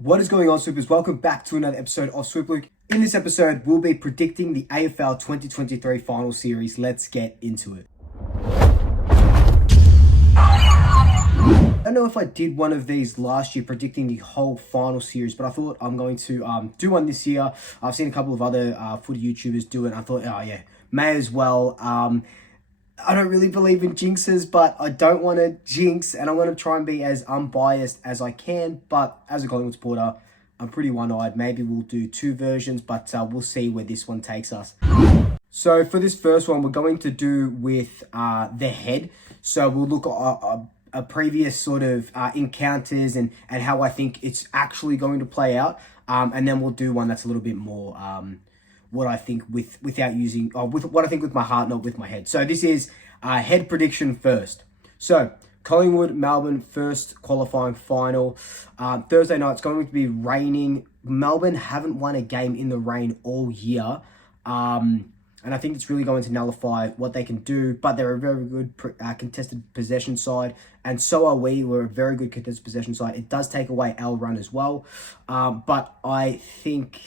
What is going on, Swoopers? Welcome back to another episode of Swoop Luke. In this episode, we'll be predicting the AFL 2023 final series. Let's get into it. I don't know if I did one of these last year predicting the whole final series, but I thought I'm going to do one this year. I've seen a couple of other footy YouTubers do it, and I thought, oh yeah, may as well. I don't really believe in jinxes, but I don't want to jinx, and I'm going to try and be as unbiased as I can. But as a Collingwood supporter, I'm pretty one-eyed. Maybe we'll do two versions, but we'll see where this one takes us. So for this first one, we're going to do with the head. So we'll look at a previous sort of encounters and how I think it's actually going to play out. And then we'll do one that's a little bit more what I think with what I think with my heart, not with my head. So this is head prediction first. So Collingwood, Melbourne, first qualifying final. Thursday night, it's going to be raining. Melbourne haven't won a game in the rain all year. And I think it's really going to nullify what they can do. But they're a very good contested possession side. And so are we. We're a very good contested possession side. It does take away our run as well. But I think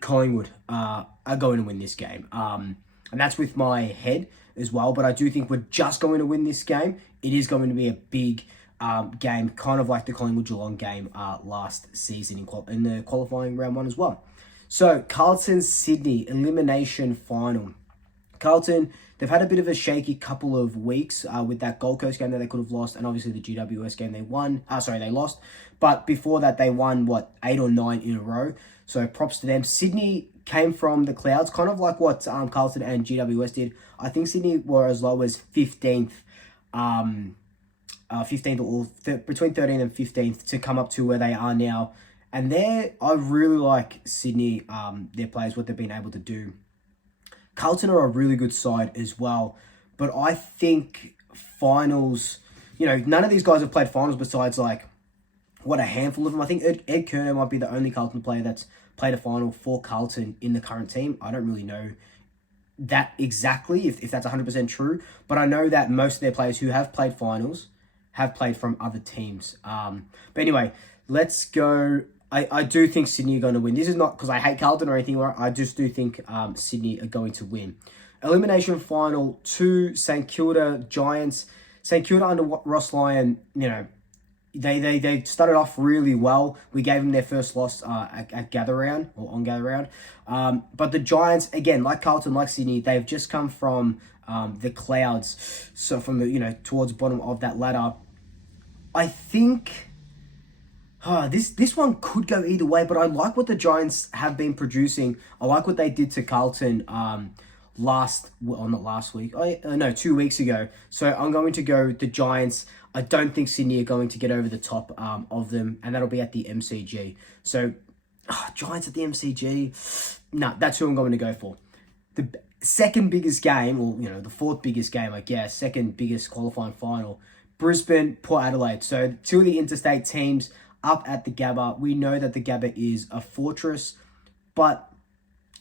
Collingwood are going to win this game. And that's with my head as well. But I do think we're just going to win this game. It is going to be a big game, kind of like the Collingwood-Geelong game last season in the qualifying round one as well. So, Carlton-Sydney Elimination Final. Carlton, they've had a bit of a shaky couple of weeks with that Gold Coast game that they could have lost, and obviously the GWS game they lost. But before that, they won, 8 or 9 in a row. So, props to them. Sydney came from the clouds, kind of like what Carlton and GWS did. I think Sydney were as low as 15th, 15th or between 13th and 15th to come up to where they are now. And I really like Sydney, their players, what they've been able to do. Carlton are a really good side as well. But I think finals, none of these guys have played finals besides a handful of them. I think Ed Kerner might be the only Carlton player that's played a final for Carlton in the current team. I don't really know that exactly, if that's 100% true. But I know that most of their players who have played finals have played from other teams. But anyway, let's go. I do think Sydney are going to win. This is not because I hate Carlton or anything. I just do think Sydney are going to win. Elimination Final 2, St Kilda Giants. St Kilda under Ross Lyon, they started off really well. We gave them their first loss at Gather Round or on Gather Round. But the Giants, again, like Carlton, like Sydney, they've just come from the clouds. So from the, towards the bottom of that ladder. I think this one could go either way, but I like what the Giants have been producing. I like what they did to Carlton 2 weeks ago. So I'm going to go the Giants. I don't think Sydney are going to get over the top of them, and that'll be at the MCG. So Giants at the MCG, no, that's who I'm going to go for. The second biggest game, or the fourth biggest game, I guess, second biggest qualifying final, Brisbane, Port Adelaide. So two of the interstate teams up at the Gabba. We know that the Gabba is a fortress, but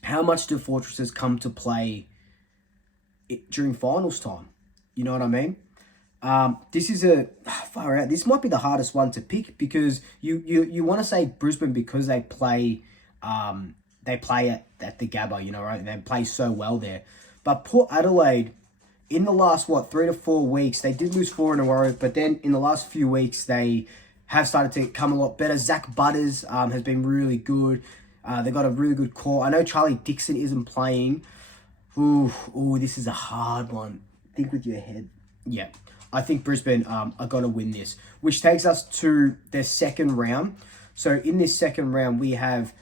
how much do fortresses come to play during finals time? You know what I mean? This is far out. This might be the hardest one to pick because you want to say Brisbane because they play at the Gabba, right? And they play so well there. But Port Adelaide, in the last 3 to 4 weeks, they did lose 4 in a row, but then in the last few weeks they have started to come a lot better. Zach Butters has been really good. They've got a really good core. I know Charlie Dixon isn't playing. Ooh, this is a hard one. Think with your head. Yeah, I think Brisbane are going to win this, which takes us to their second round. So in this second round, we have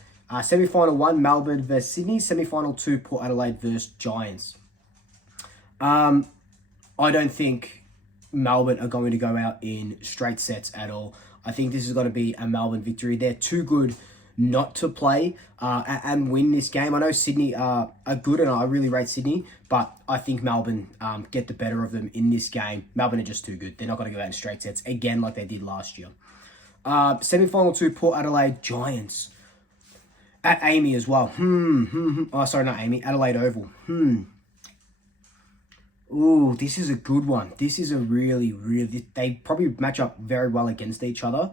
semi-final 1, Melbourne versus Sydney. Semi-final 2, Port Adelaide versus Giants. I don't think Melbourne are going to go out in straight sets at all. I think this is going to be a Melbourne victory. They're too good not to play and win this game. I know Sydney are good, and I really rate Sydney, but I think Melbourne get the better of them in this game. Melbourne are just too good. They're not going to go out in straight sets again like they did last year. Semi-final 2, Port Adelaide Giants. At Amy as well. Oh, sorry, not Amy. Adelaide Oval. Ooh, this is a good one. This is a really, they probably match up very well against each other.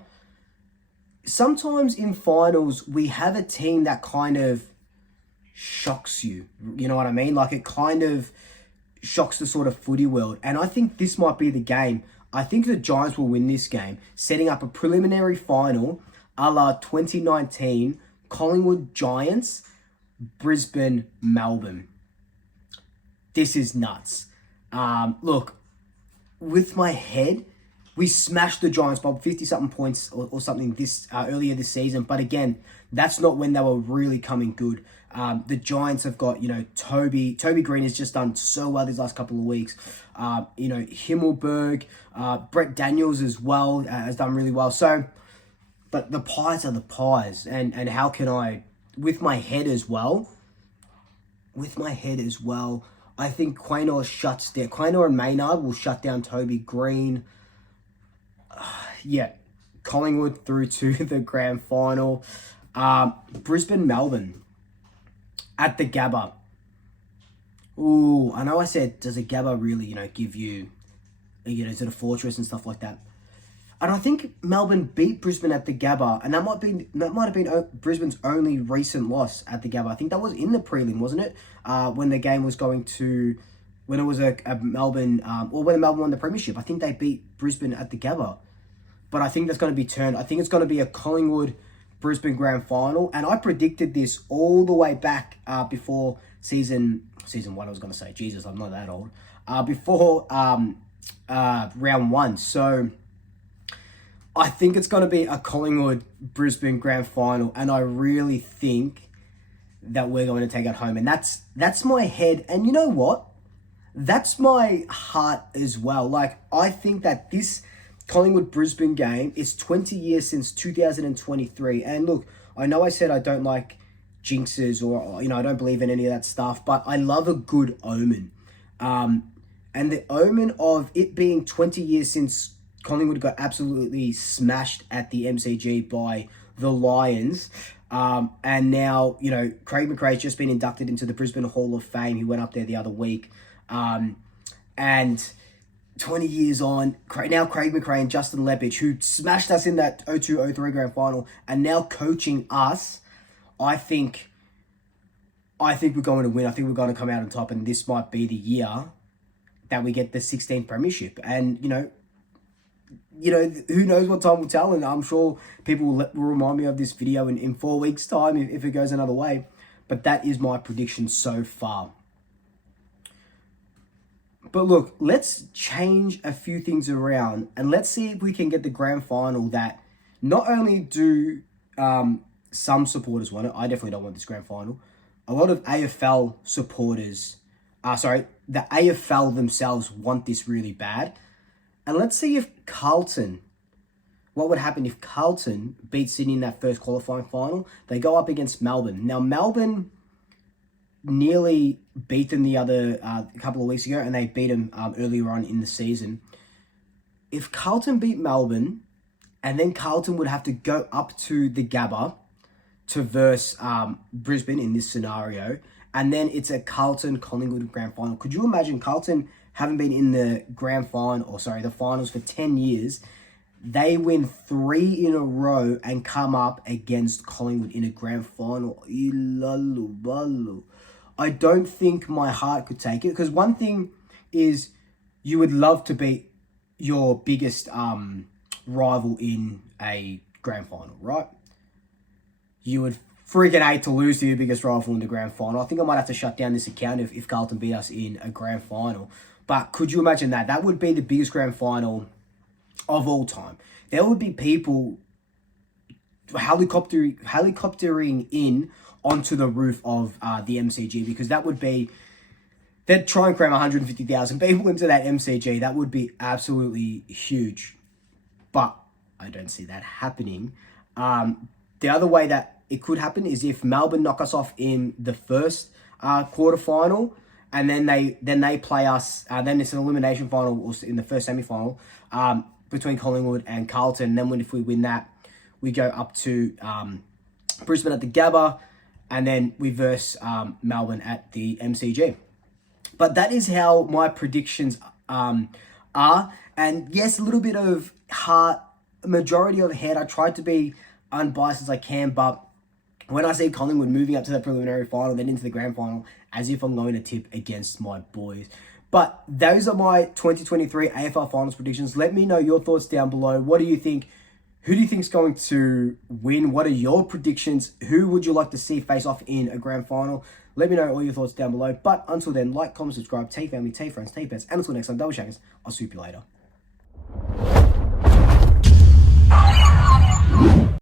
sometimes in finals, we have a team that kind of shocks you. You know what I mean? Like, it kind of shocks the sort of footy world. And I think this might be the game. I think the Giants will win this game, setting up a preliminary final a la 2019 Collingwood Giants, Brisbane, Melbourne. This is nuts. Look, with my head, we smashed the Giants by 50-something points or something this earlier this season. But again, that's not when they were really coming good. The Giants have got, Toby Green has just done so well these last couple of weeks. Himmelberg, Brett Daniels as well has done really well. So, but the Pies are the Pies. And how can I, with my head as well, I think Quaynor and Maynard will shut down Toby Green. Collingwood through to the grand final. Brisbane, Melbourne at the Gabba. Ooh, I know I said, does a Gabba really, give you, is it a fortress and stuff like that? And I think Melbourne beat Brisbane at the Gabba, and that might have been Brisbane's only recent loss at the Gabba. I think that was in the prelim, wasn't it? When the game was when it was a Melbourne, or when Melbourne won the premiership. I think they beat Brisbane at the Gabba. But I think that's going to be turned. I think it's going to be a Collingwood-Brisbane grand final. And I predicted this all the way back before season one, I was going to say. Jesus, I'm not that old. Before round one. So I think it's going to be a Collingwood-Brisbane grand final. And I really think that we're going to take it home. And that's my head. And you know what? That's my heart as well. Like, I think that this Collingwood-Brisbane game is 20 years since 2023. And look, I know I said I don't like jinxes or, I don't believe in any of that stuff, but I love a good omen. And the omen of it being 20 years since Collingwood got absolutely smashed at the MCG by the Lions. And now, Craig McRae's just been inducted into the Brisbane Hall of Fame. He went up there the other week. And 20 years on, now Craig McRae and Justin Lepage, who smashed us in that 02-03 grand final, and now coaching us, I think we're going to win. I think we're going to come out on top, and this might be the year that we get the 16th premiership. And, who knows what time will tell, and I'm sure people will remind me of this video in 4 weeks' time if it goes another way. But that is my prediction so far. But look, let's change a few things around and let's see if we can get the grand final that not only do some supporters want it. I definitely don't want this grand final. A lot of AFL supporters, the AFL themselves want this really bad. And let's see what would happen if Carlton beat Sydney in that first qualifying final. They go up against Melbourne. Now, Melbourne nearly beat them the other couple of weeks ago, and they beat them earlier on in the season. If Carlton beat Melbourne, and then Carlton would have to go up to the Gabba to verse Brisbane in this scenario, and then it's a Carlton-Collingwood grand final. Could you imagine Carlton having been in the the finals for 10 years? They win 3 in a row and come up against Collingwood in a grand final. I don't think my heart could take it, because one thing is you would love to beat your biggest rival in a grand final, right? You would freaking hate to lose to your biggest rival in the grand final. I think I might have to shut down this account if Carlton beat us in a grand final. But could you imagine that? That would be the biggest grand final of all time. There would be people helicoptering in onto the roof of the MCG, because that would be, they'd try and cram 150,000 people into that MCG. That would be absolutely huge. But I don't see that happening. The other way that it could happen is if Melbourne knock us off in the first quarterfinal, and then they play us, then it's an elimination final or in the first semi-final between Collingwood and Carlton. And then if we win that, we go up to Brisbane at the Gabba, and then we verse Melbourne at the MCG. But that is how my predictions are. And yes, a little bit of heart, majority of head. I tried to be unbiased as I can, but when I see Collingwood moving up to the preliminary final, then into the grand final, as if I'm going to tip against my boys. But those are my 2023 AFL Finals predictions. Let me know your thoughts down below. What do you think? Who do you think is going to win? What are your predictions? Who would you like to see face off in a grand final? Let me know all your thoughts down below. But until then, like, comment, subscribe, take family, take friends, take pets. And until next time, double shankers. I'll swoop you later.